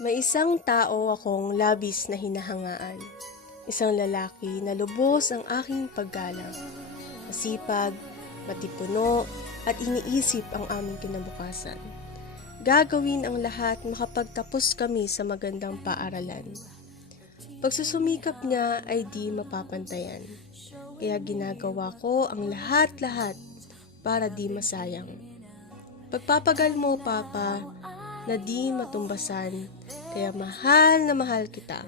May isang tao akong labis na hinahangaan. Isang lalaki na lubos ang aking paggalang. Masipag, matipuno, at iniisip ang aming kinabukasan. Gagawin ang lahat makapagtapos kami sa magandang paaralan. Pagsusumikap niya ay di mapapantayan. Kaya ginagawa ko ang lahat-lahat para di masayang. Pagpapagal mo, Papa, na di matumbasan, kaya mahal na mahal kita.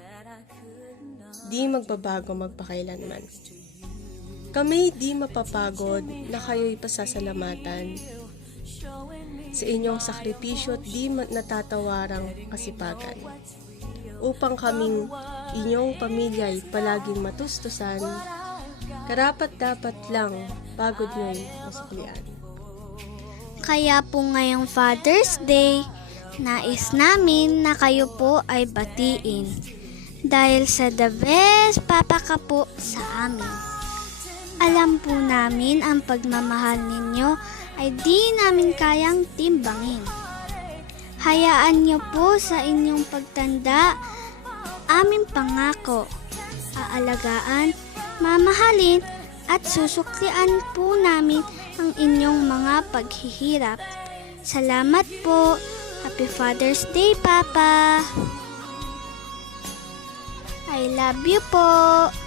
Di magbabago magpakailanman. Kami di mapapagod na kayo'y pasasalamatan sa inyong sakripisyo at di natatawarang kasipagan. Upang kaming inyong pamilya'y palaging matustusan, karapat-dapat lang pagod nyo'y masuklian. Kaya po ngayong Father's Day, nais namin na kayo po ay batiin. Dahil sa the best papa ka po sa amin. Alam po namin ang pagmamahal ninyo ay di namin kayang timbangin. Hayaan nyo po sa inyong pagtanda, aming pangako. Aalagaan, mamahalin at susuklian po namin ang inyong mga paghihirap. Salamat po. Happy Father's Day, Papa. I love you po.